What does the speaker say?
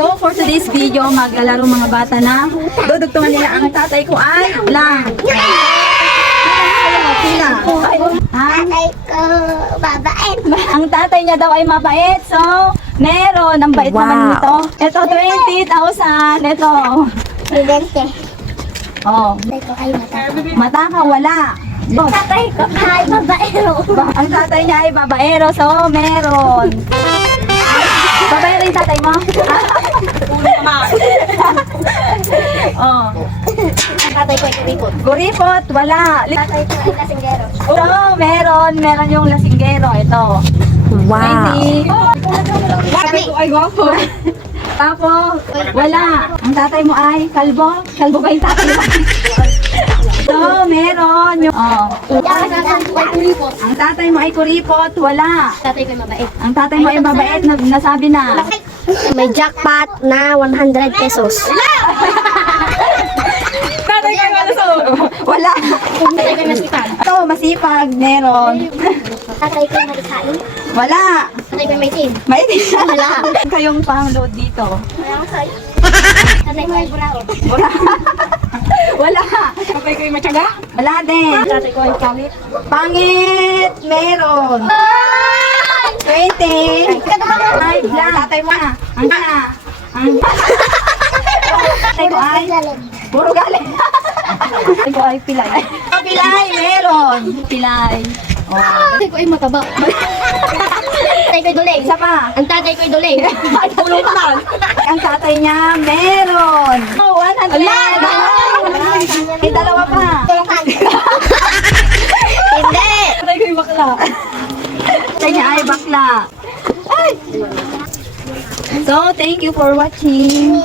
So, for today's video, maglalaro mga bata na dudugtungan nila ang tatay ko ay lang. Pila. Tatay ko, babait. Ang tatay niya daw ay mabait. So, meron. Ang bait naman nito. Ito, 20,000. Ito. 20. Oh. Tatay ko ay matapang. Mata ka, wala. Oh. Tatay ko ay babaero. Ang tatay niya ay babaero. So, meron. Babaero yung tatay mo? Oh. Ang tatay ko ay kuripot. Guripot, wala. Tatay ko ay kasinggero. So, meron yung lasinggero. Ito. Wow. 20. Kami. Papo, wala. Ang tatay mo ay kalbo. Kalbo ba yung tatay mo? So, meron yung... Oh. Tatay ko ay kuripot. Ang tatay mo ay kuripot, wala. Tatay ko ay mabait. Ang tatay mo ay mabait, nasabi na. May jackpot na 100 pesos. Tatay ko wala. Tatay ko ay masipag. Ito, masipag, meron. Tatay ko ay malisain. Wala. Tatay ko ay maitim. May Wala. kayong pang-load dito. Tatay ko ay burao. Wala. Tatay ko ay matyaga? Wala din. Tatay ko ay pangit. Pangit, meron. 20. Ay, lang. Tatay mo na. Ang na. Ang tatay ko ay puro galing. Tatay ko ay pilay. Oh, pilay, meron. Pilay. Oh. Tatay ko ay mataba. Tatay ko ay duling. Isa pa. Ang tatay ko ay duling. Pulong ka lang. Ang tatay niya, meron. Oh, 100. May dalawa pa. Hindi. Tatay ko yung bakla. Tatay niya ay bakla. Ay. So, thank you for watching.